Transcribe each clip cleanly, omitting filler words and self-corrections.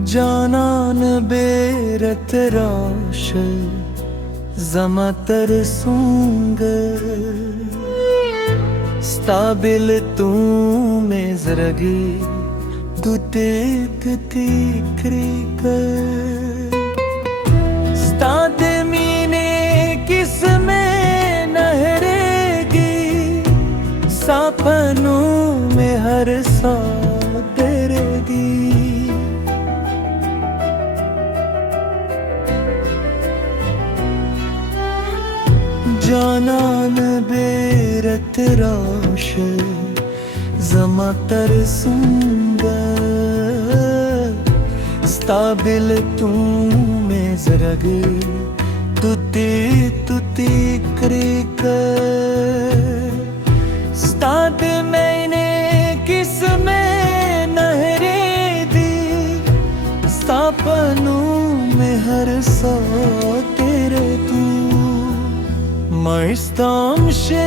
Canan beret raşı Zamatar sunga Stabil tu me zragi Dutek tikrika Stade mine kisme nahregi Sapnों में हर सा तेरेगी Canan beret raşı Zamatar sunga Stabil tu me zragi Tuti krika Stad मैंने किसमें नहरें दी सपनों में हर सा तेरे तू मस्ताम शे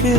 के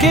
कि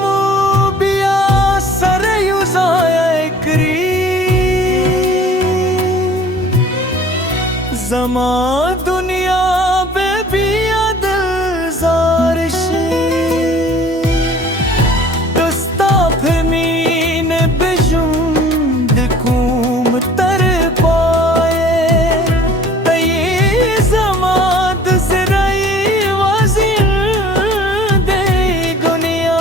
मु बिया सर युजाया करी जमा दुनिया बेबिया दिल जारशी दोस्ता फमीन बेजुंद कुम तर पाए तये जमा दुसराई वाजिर दे गुनिया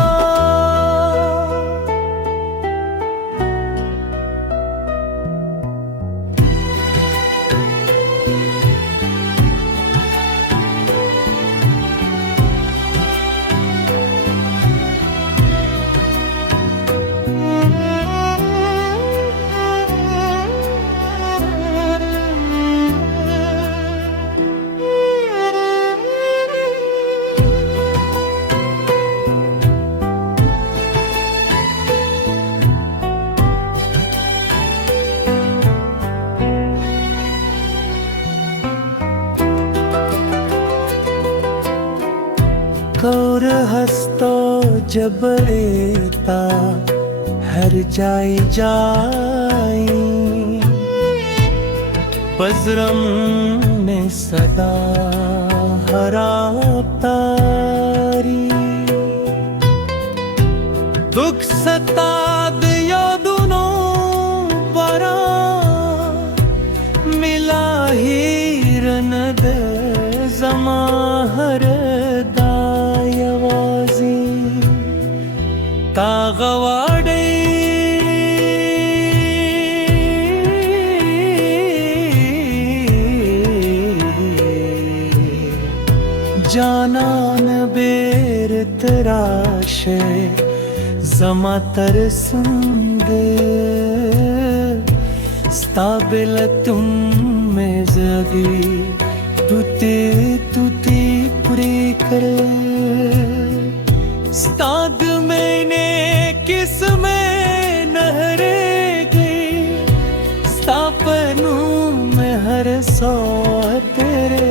और हंसता जब लेता हर जाए जाए बजरम में सदा हरा तारी दुख सताद यादों बरा मिला ही रनद जमा हर तागवाड़े जानान बेरत राशे जमातर सुंदे स्ताबिल तुम में जगी तुती पूरी करे स्ताद मैंने किसमें नहरेगी सपनों में हर सौ तेरे